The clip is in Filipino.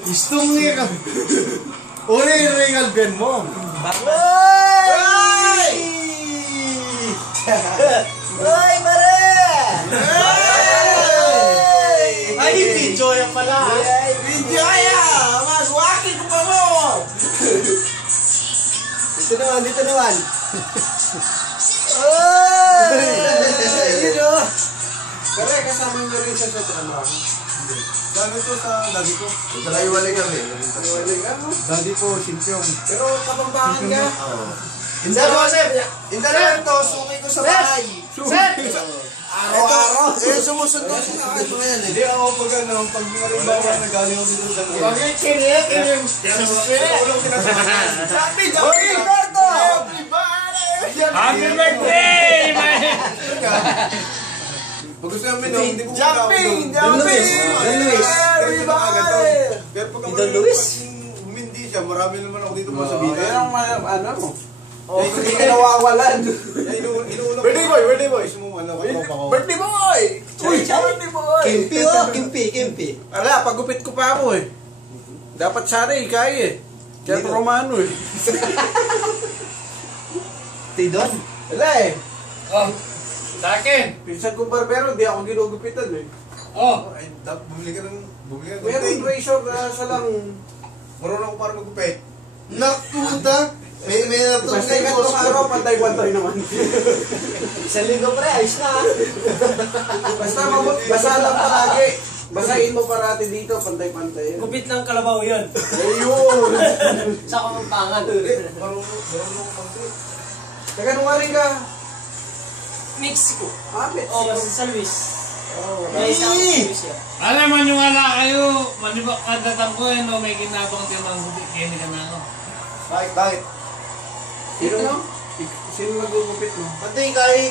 Gusto mo nga. Uli yung ringalbian mo. Ay! Ay, pare! Ay, video yan pala. Video kaya! Magwaki ko pa mo! Dito naman, dito naman. Ay! Yun o! Kaya kasama nyo rin siya sa trabaho. Dami to sa dadi ko. Naiwalay kami. Naiwalay ka, no? Dadi po, Sintyong. Pero kapampangan ka. Hindi Naman to, sukay ko sa bahay. Araw-araw. Sumusunod siya sa akin mo yan. Hindi ako pag ano, pag halimbawa nagaling ako dito sa Pag kinik, Sabi, Berto! Happy birthday! Pag gusto namin, hindi po Jumping! Pero pag Luis? humindi siya, marami naman ako dito mga sabihan. Kaya ang ano mo? Hindi ka nawawalan. Inuulang. Birthday boy! Birthday boy! Uy, birthday boy! Kimpi. Ala, pagupit ko pa ako eh. Dapat sana eh, kaya eh. Kaya Romano eh. Tidon? Wala eh. Oh, sa akin. Pinsan kong barbero, di ako ginugupitan eh. Oh, Ay, bumili ka ng Meron razor na sa lang. Marunong ako para magupit. Nakuta! May natulog Basta yung itong araw, pantay-pantay naman. Isang linggo pre, ayos na. Basta lang palagi. Basahin mo parati dito, pantay-pantay. gupit ng kalabaw yun. Ayun! Sa Kapampangan. Marunong ako pag-upit. Teka, nung rin ka? Mexico. Mexico. Oh, sa Luis. Oh, May isang Luis yan. Alam, maniwala kayo. Manibak kadatang ko yan, no? May ginabang tayo mga gupit. Kaya hindi ka na ako. Bakit? Sino? Sino nagugupit mo? Pati kay